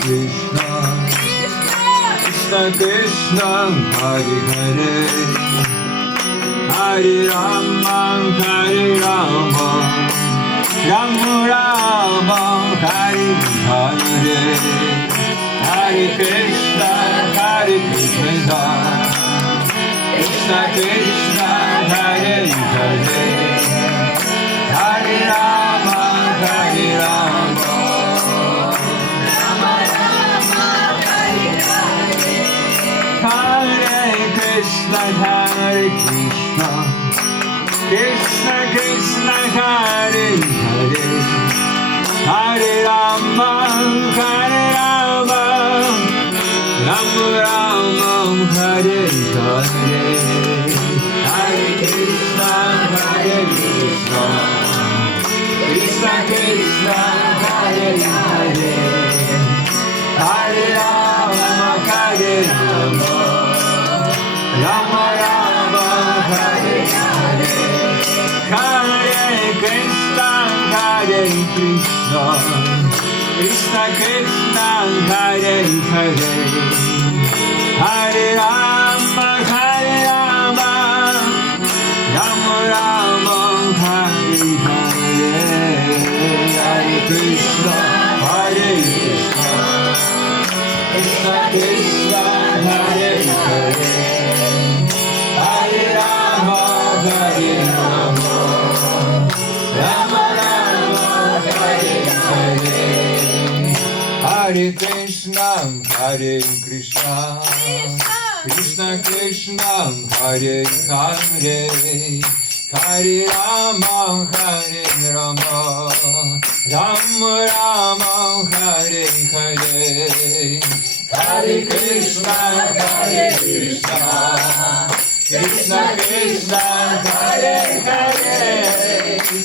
Krishna, Krishna Krishna, Hare Hare, Hare Rama, Hare Rama, Rama Rama, Hare Hare, Hare Krishna, Hare Krishna, Krishna Krishna, Hare Hare, Hare Rama, Hare Rama, Rama Rama, Hare Hare, Hare Krishna, Hare Krishna, Krishna Krishna, Hare Hare, Hare Rama, Hare Rama, Rama Rama, Hare Hare, Hare Krishna, Hare Krishna, Krishna Krishna, Hare Hare, Hare Rama, Hare Rama, Rama Rama, Hare Hare, Hare Krishna, Hare Krishna, Krishna Krishna, Hare Hare, Hare Rama, Hare Rama, Rama Rama, Hare Hare, Hare Krishna, Hare Krishna, Krishna Krishna, Hare Hare, Hare Rama, Hare Rama, Rama Rama, Hare Hare, Hare Krishna, Hare Krishna, Krishna Krishna, Hare Hare, Hare Rama, Hare Rama, Rama Rama, Hare Hare, Hare Krishna, Hare Krishna, Krishna Krishna, Hare Hare,